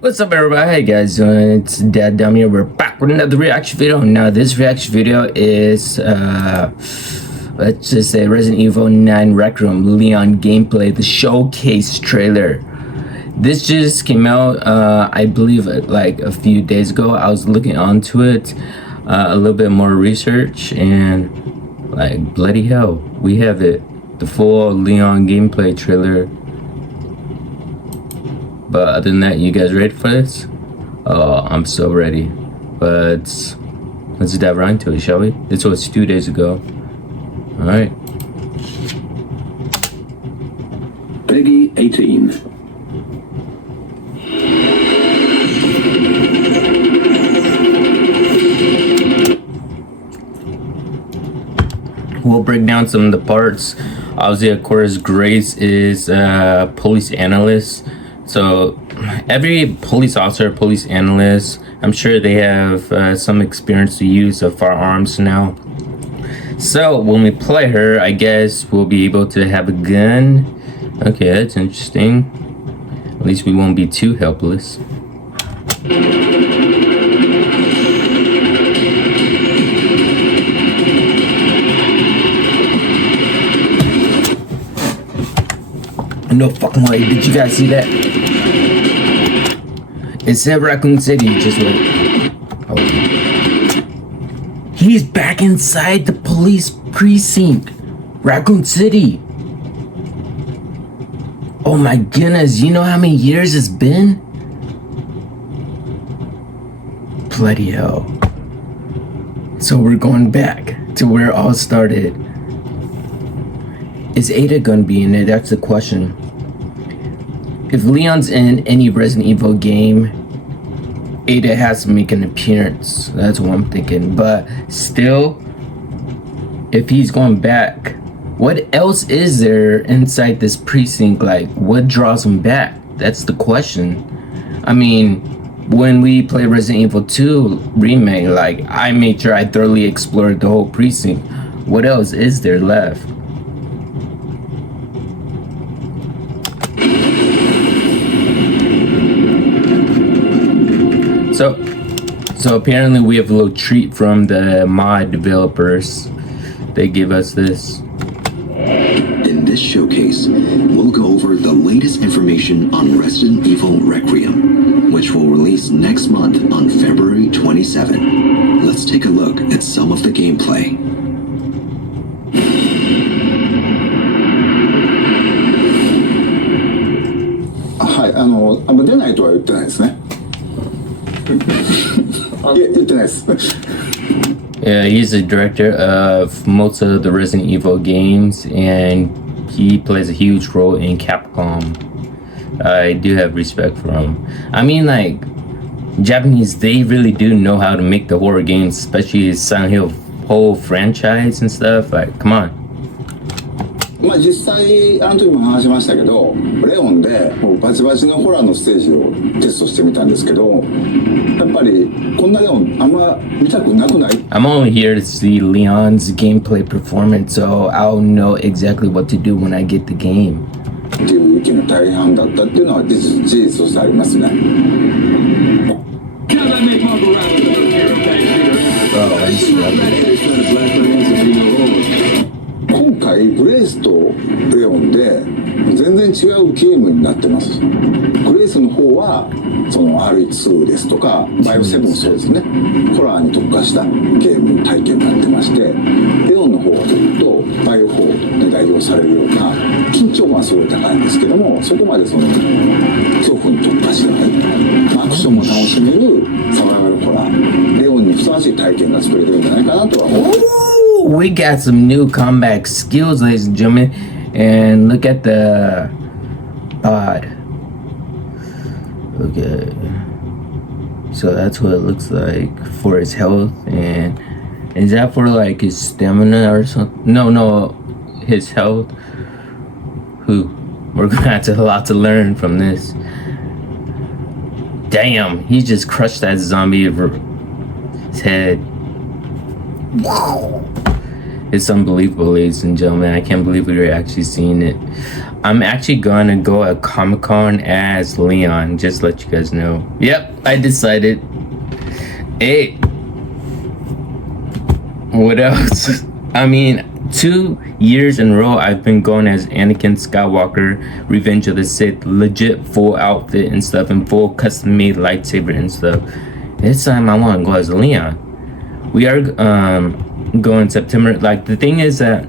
What's up, everybody? Hey guys, it's Dad Dumb here. We're back with another reaction video. Now this reaction video is let's just say Resident Evil 9 Requiem Leon gameplay, the showcase trailer. This just came out I believe like a few days ago. I was looking onto it, a little bit more research, and like bloody hell, we have it, the full Leon gameplay trailer. But other than that, you guys ready for this? Oh, I'm so ready. But let's dive right into it, shall we? This was 2 days ago. Alright. Peggy 18. We'll break down some of the parts. Obviously, of course, Grace is a police analyst. So every police officer, police analyst, I'm sure they have some experience to use of firearms now. So when we play her, I guess we'll be able to have a gun. Okay, that's interesting. At least we won't be too helpless. No fucking way. Did you guys see that? It said Raccoon City. Just wait. Oh. He's back inside the police precinct. Raccoon City. Oh my goodness. You know how many years it's been? Bloody hell. So we're going back to where it all started. Is Ada gonna be in it? That's the question. If Leon's in any Resident Evil game, Ada has to make an appearance. That's what I'm thinking. But still, if he's going back, what else is there inside this precinct? Like, what draws him back? That's the question. I mean, when we play Resident Evil 2 remake, like, I made sure I thoroughly explored the whole precinct. What else is there left? So apparently we have a little treat from the mod developers. They give us this. In this showcase, we'll go over the latest information on Resident Evil Requiem, which will release next month on February 27. Let's take a look at some of the gameplay. はい、あんま出ないとは言ってないですね。言ってないです。Yeah, he's the director of most of the Resident Evil games, and he plays a huge role in Capcom. I do have respect for him. I mean, like, Japanese, they really do know how to make the horror games, especially Silent Hill whole franchise and stuff. Like, come on. まあ実際あの時も話しましたけど、レオンでもうバチバチのホラーのステージをテストしてみたんですけど、やっぱりこんなレオンあんま見たくなくない？ I'm only here to see Leon's gameplay performance, so I'll know exactly what to do when I get the game. っていう意見が大半だったっていうのは事実としてありますね。今回グレイスとレオンで全然違うゲームになってます。グレイスの方はその R2 ですとかバイオ7もそうですね、ホラーに特化したゲーム体験になってまして、レオンの方はというとバイオ4に代表されるような緊張感はすごい高いんですけども、そこまでその恐怖に特化してない、アクションも楽しめるサバイバルホラー、レオンにふさわしい体験が作れるんじゃないかなとは思います。We got some new combat skills, ladies and gentlemen, and look at the bod. Okay, so that's what it looks like for his health. And is that for like his stamina or something? No, his health. We're gonna have a lot to learn from this. Damn, he just crushed that zombie over his head. Wow. It's unbelievable, ladies and gentlemen. I can't believe we were actually seeing it. I'm actually gonna go at Comic-Con as Leon, just to let you guys know. Yep, I decided. Hey, what else? I mean, 2 years in a row I've been going as Anakin Skywalker, Revenge of the Sith, legit full outfit and stuff, and full custom made lightsaber and stuff. This time I want to go as Leon. We are going September. Like, the thing is that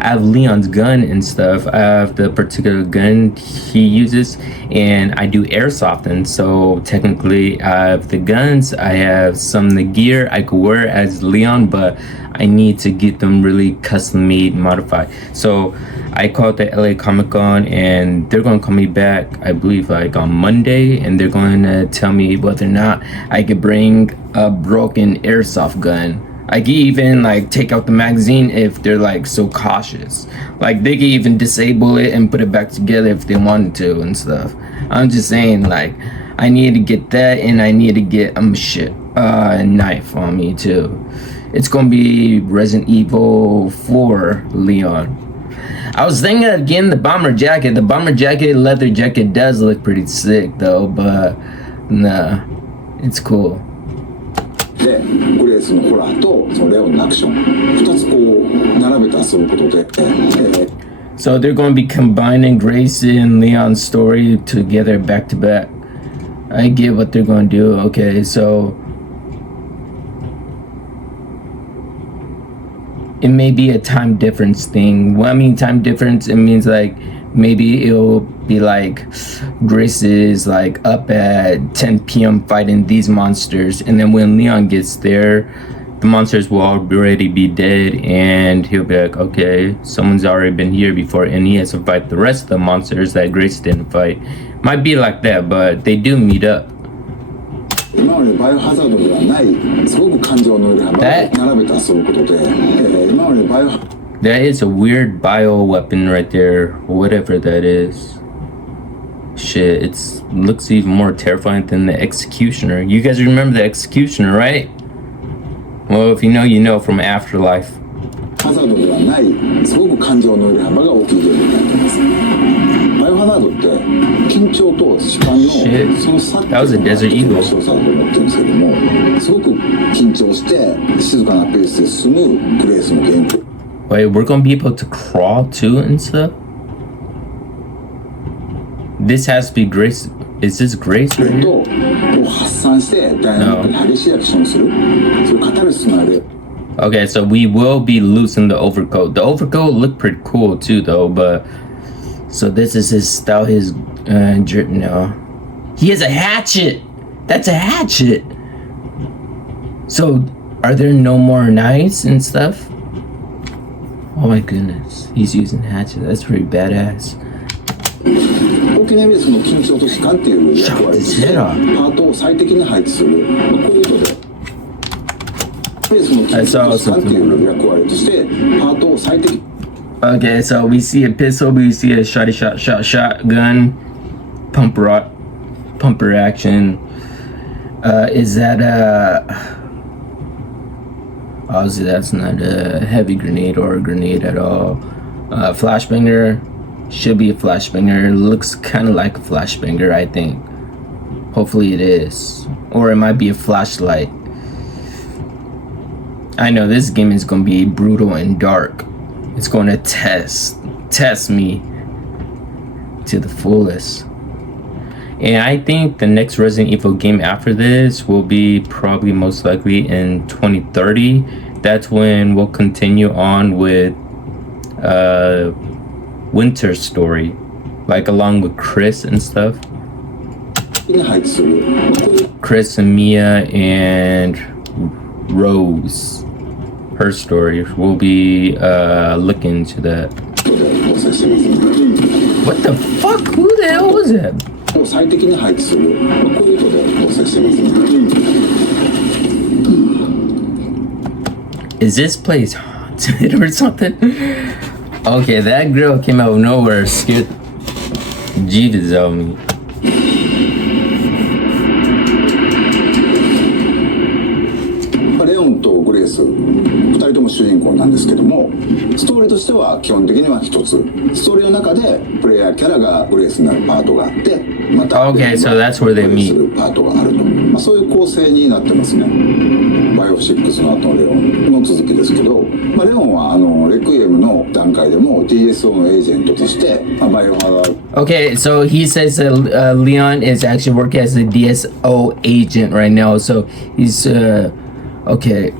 I have Leon's gun and stuff. I have the particular gun he uses, and I do airsoft, so technically I have the guns. I have some of the gear I could wear as Leon, but I need to get them really custom made, modified. So I called the LA Comic Con, and they're going to call me back, I believe, like on Monday, and they're going to tell me whether or not I could bring a broken airsoft gun. I could even like take out the magazine if they're like so cautious. Like, they could even disable it and put it back together if they wanted to and stuff. I'm just saying, like, I need to get that, and I need to get a knife on me too. It's gonna be Resident Evil 4 Leon. I was thinking again the bomber jacket. The bomber jacket, leather jacket does look pretty sick though, but nah, it's cool. でグレースのホラーとそのレオンのアクション2つこう並べて遊ぶことで、So they're going to be combining Grace and Leon's story together back to back. I get what they're going to do. Okay, so it may be a time difference thing. Well, I mean time difference, it means like maybe it'll be like Grace is like up at 10 p.m. fighting these monsters, and then when Leon gets there, the monsters will already be dead, and he'll be like, okay, someone's already been here before, and he has to fight the rest of the monsters that Grace didn't fight. Might be like that, but they do meet up. 今までバイオハザードではないすごく感情の揺れ幅を並べて遊ぶことで、今までバイオ That is a weird bio weapon right there, whatever that is. Shit, it looks even more terrifying than the Executioner. You guys remember the Executioner, right? Well, if you know, you know from Afterlife. ハザードではないすごく感情の揺れ幅が大きいゲームになっています。バイオハザードって緊張と主観のその差っていうのが面白さだと思ってるんですけども、すごく緊張して静かなペースで進むグレースのゲーム。Wait, we're gonna be able to crawl too and stuff? This has to be Grace. Is this Grace right here? No. Okay, so we will be losing the overcoat. The overcoat looked pretty cool too, though. But so this is his style. His no, he has a hatchet. That's a hatchet. So are there no more knives and stuff? Oh my goodness, he's using hatchet. That's pretty badass. 大きなイメージの緊張と悲観っていう役割としてパートを最適に配置する、こういうことでイメージの緊張と悲観っていう役割としてパートを最適 Okay, so we see a pistol, we see a shotgun, pumper action. Is that a... Obviously, that's not a heavy grenade or a grenade at all. Flashbanger should be a flashbanger. Looks kind of like a flashbanger, I think. Hopefully it is. Or it might be a flashlight. I know this game is going to be brutal and dark. It's going to test me to the fullest. And I think the next Resident Evil game after this will be probably most likely in 2030. That's when we'll continue on with Winter's story, like along with Chris and stuff. Chris and Mia and Rose, her story. We'll be looking into that. What the fuck? Who the hell was that? を最適に配置する、こういう意図で構成しています。 Is this place haunted or something? Okay, that girl came out of nowhere, scared Jesus out of me. レオンとグレース2人人とも主人公なんですけども、ストーリーとしては基本的には一つ、ストーリーの中でプレイヤーキャラがグレースになるパートがあって、また Okay, so that's where they グレースす meet. るパートがあると、そういう構成になってますね。バイオ6の後のレオンの続きですけど、レオンはレクイエムの段階でも DSO のエージェントとして、バイオハザード Okay, so he says that Leon is actually working as a DSO agent right now. So he's okay.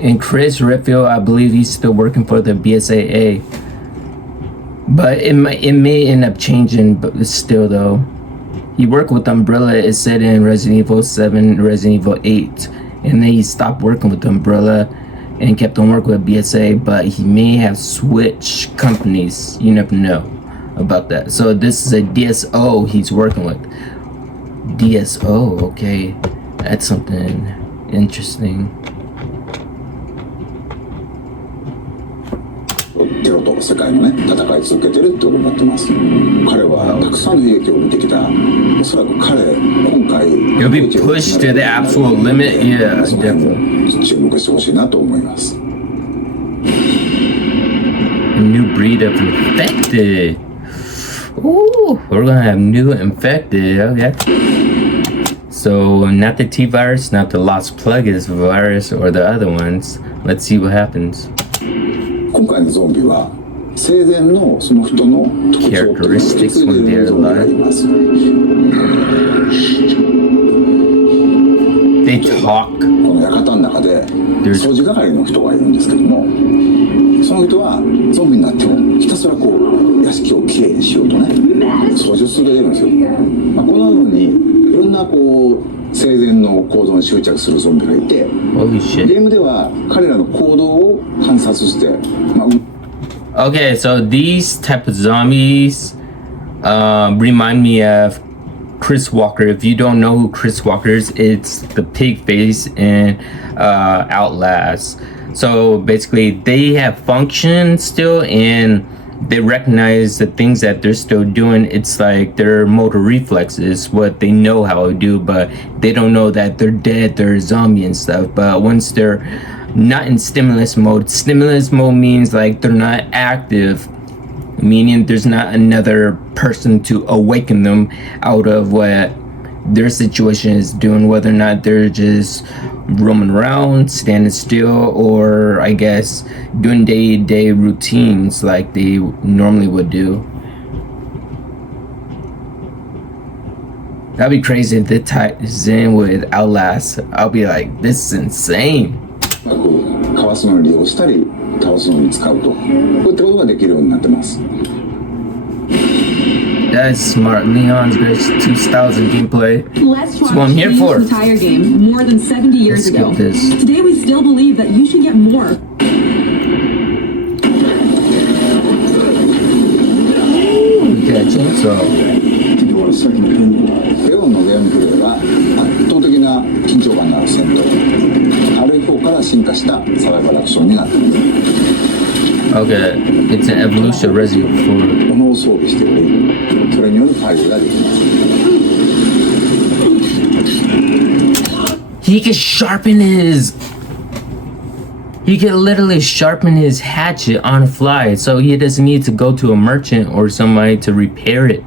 And Chris Redfield, I believe he's still working for the BSAA. But it may end up changing, but still though. He worked with Umbrella, it said in Resident Evil 7, Resident Evil 8. And then he stopped working with Umbrella and kept on working with BSA, but he may have switched companies. You never know about that. So this is a DSO he's working with. DSO, okay. That's something interesting. テロと世界のね戦い続けてるってことになってます。彼はたくさんの悲劇を見てきた。おそらく彼今回 He'll be pushed to the absolute limit. Yeah, その辺も注目してほしいなと思います。 A new breed of infected. Ooh, we're gonna have new infected. Okay. So not the T virus, not the Lost Plugins virus, or the other ones. Let's see what happens. 今回のゾンビは生前のその人の特徴というのを引き継いでいるゾンビがいます。 They talk. この館の中で掃除係の人がいるんですけども、その人はゾンビになってもひたすらこう屋敷をきれいにしようとね掃除を続けてるんですよ。このようにいろんなこう生前の行動に執着するゾンビがいて、 Holy shit. ゲームでは彼らの行動を観察して、Okay, so these type of zombies remind me of Chris Walker. If you don't know who Chris Walker is, it's the pig face in Outlast. So basically they have function still and they recognize the things that they're still doing. It's like their motor reflexes, what they know how to do, but they don't know that they're dead, they're a zombie and stuff. But once they're not in stimulus mode means like they're not active, meaning there's not another person to awaken them out of what their situation is doing, whether or not they're just roaming around, standing still, or I guess doing day-to-day routines like they normally would do. That'd be crazy if that ties in with Outlast. I'll be like, this is insane. かわすのに利用したり倒すのに使うとこういったことができるようになってます。 That's smart. Leon's great two styles of gameplay. Let's That's what I'm here for. the entire game more than 70 years Let's ago. get this. Today we still believe that you should get more. We got a chainsaw. レオンのゲームプレイは圧倒的な緊張感のある戦闘、RE4 から進化したサバイバルアクションになっています。 Okay, it's an evolution of Resident Evil 4. 物を装備しており、それによるファイルができます。 He can sharpen his... He can literally sharpen his hatchet on the fly, so he doesn't need to go to a merchant or somebody to repair it.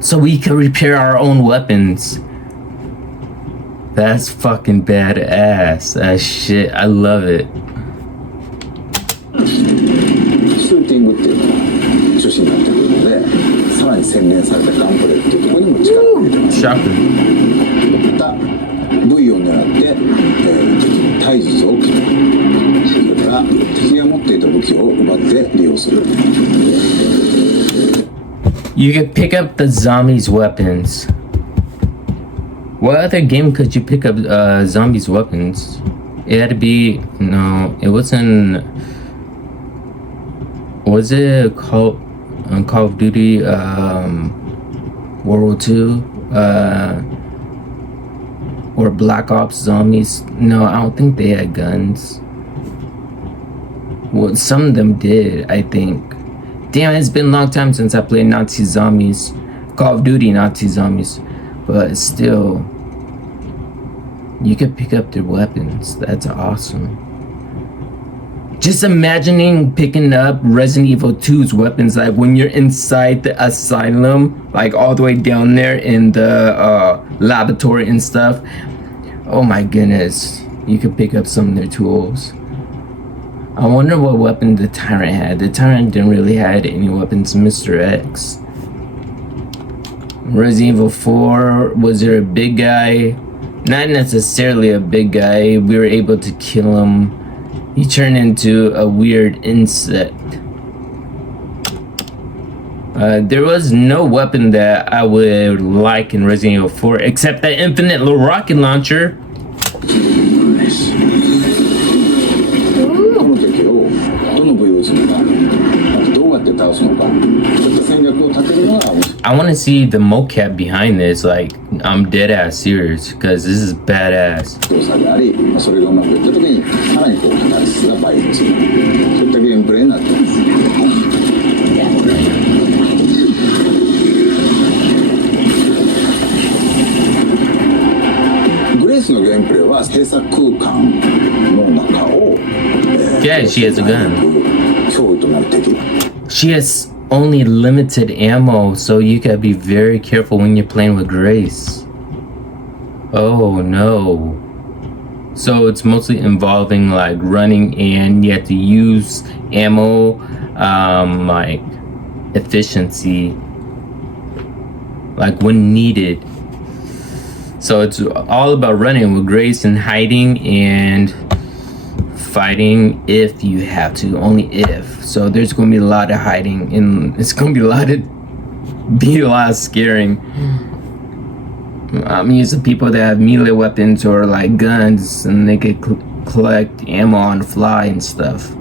So we can repair our own weapons. That's fucking badass. That shit, I love it. シューティングっていうのが中心になってくるので、さらに洗練されたガンプレっていうところにも力を入れてます。 Shocking. また V を狙って、敵に体術を決める。それから敵が持っていた武器を奪って利用する。 You could pick up the zombies' weapons. What other game could you pick up zombies' weapons? It had to be... No, it wasn't... Was it Call of Duty World War II? Or Black Ops Zombies? No, I don't think they had guns. Well, some of them did, I think. Damn, it's been a long time since I played Nazi Zombies. Call of Duty Nazi Zombies. But still, you could pick up their weapons. That's awesome. Just imagining picking up Resident Evil 2's weapons, like when you're inside the asylum, like all the way down there in the laboratory and stuff. Oh my goodness, you could pick up some of their tools. I wonder what weapon the Tyrant had. The Tyrant didn't really have any weapons. Mr. X. Resident Evil 4, was there a big guy? Not necessarily a big guy. We were able to kill him. He turned into a weird insect. There was no weapon that I would like in Resident Evil 4 except that infinite little rocket launcher. この敵をどの部位を撃つのか、あとどうやって倒すのか、そういった戦略を立てるのが面白い。 I want to see the mocap behind this. Like, I'm dead ass serious because this is badass. 動作であり、それがうまくいった時にさらにこうカタルシスが倍増する、そういったゲームプレイになっています。グレースのゲームプレイは閉鎖空間の中を、Yeah, she has a gun. 脅威となる敵。 She has only limited ammo, so you gotta be very careful when you're playing with Grace. Oh no. So it's mostly involving like running and you have to use ammo, like efficiency, like when needed. So it's all about running with Grace and hiding and fighting if you have to, only if. So there's gonna be a lot of hiding and it's gonna be a lot of scaring. I'm used to people that have melee weapons or like guns and they could collect ammo on the fly and stuff.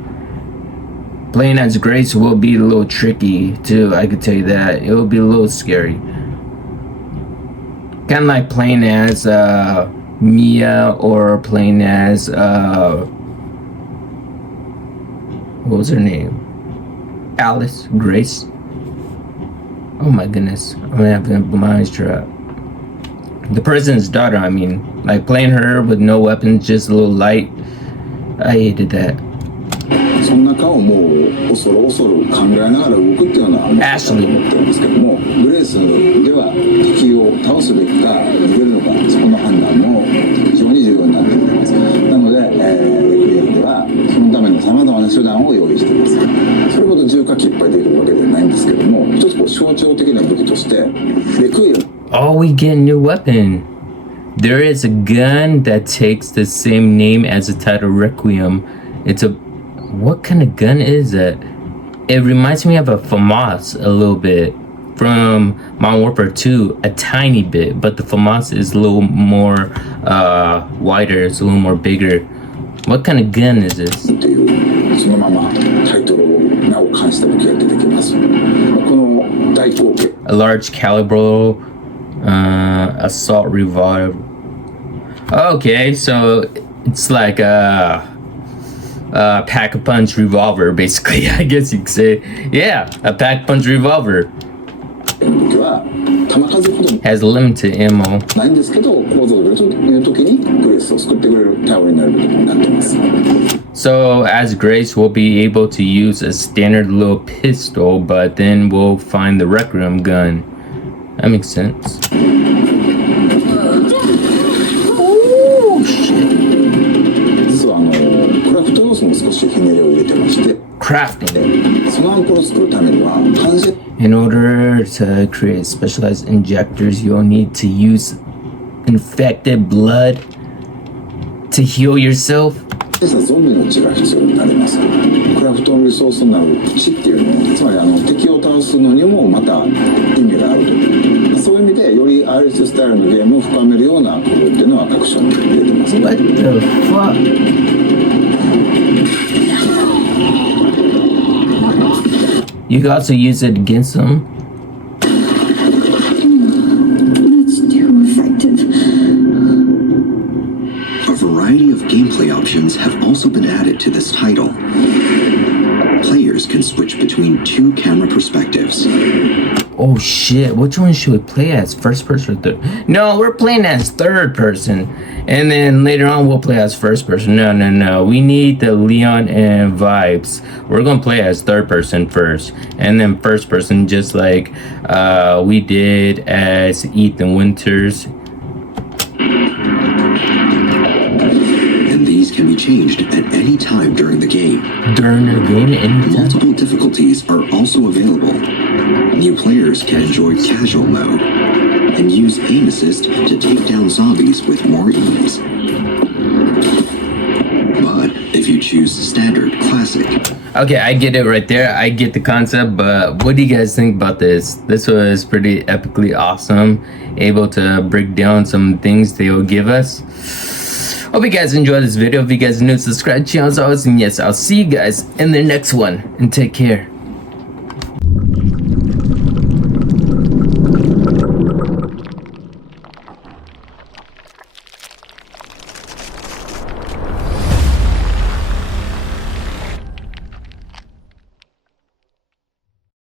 Playing as Grace will be a little tricky too, I could tell you that. It will be a little scary. Kind of like playing as Mia or playing as what was her name? Alice? Grace? Oh my goodness. I'm gonna have to put my eyes shut. The president's daughter, I mean. Like playing her with no weapons, just a little light. I hated that. その中をもう恐る恐る考えながら動くっていうのは思ってるんですけども、グレースでは敵を倒すべきか逃げるのか、そこの判断も非常に重要になってくるんです。なので、レクイエムではそのためのさまざまな手段を用意しています。それほど重火器いっぱい出るわけではないんですけども、一つこう象徴的な武器としてレクイエム。Oh, we get a new weapon. There is a gun that takes the same name as the title Requiem. It's a... What kind of gun is that? It reminds me of a FAMAS a little bit from Modern Warfare 2, a tiny bit, but the FAMAS is a little more wider, it's a little more bigger. What kind of gun is this? そのままタイトルを名を冠した武器が出てきます。この大口径 A large caliber assault revolver. Okay, so it's like a pack-a-punch revolver, basically. I guess you could say, yeah, a pack-a-punch revolver. 武器は弾数ほど Has limited ammo. ないんですけど、構造でという時にグレースを救ってくれる頼りになる武器になっています。 So as Grace will be able to use a standard little pistol, but then we'll find the Requiem gun. That makes sense. Oh shit. 実はクラフト要素も少しひねりを入れてまして、 Crafting. そのアンコールを作るためには関節 In order to create specialized injectors, you'll need to use infected blood to heal yourself. ゾンビの血が必要になります。クラフトのリソースになる血っていうのは、つまり敵を倒すのにもまた意味があると。そういう意味でより RS スタイルのゲームを深めるような工夫っていうのは各所に入れてます。 What the fuck? You can also use it against them. That's too effective. A variety of gameplay options have also been added to this title. Players players can switch between 2 camera perspectives. Oh shit, which one should we play as? First person or third? No, we're playing as third person. And then later on we'll play as first person. No. We need the Leon and vibes. We're gonna play as third person first. And then first person, just like we did as Ethan Winters. And these can be changed at any time during the game. Anytime. Multiple difficulties are also available. New players can enjoy casual mode and use aim assist to take down zombies with more ease. But if you choose standard classic, Okay, I get it right there. I get the concept, but what do you guys think about this? This was pretty epically awesome. Able to break down some things they will give us. Hope you guys enjoyed this video. If you guys are new, subscribe to the channel as always. And yes, I'll see you guys in the next one. And take care.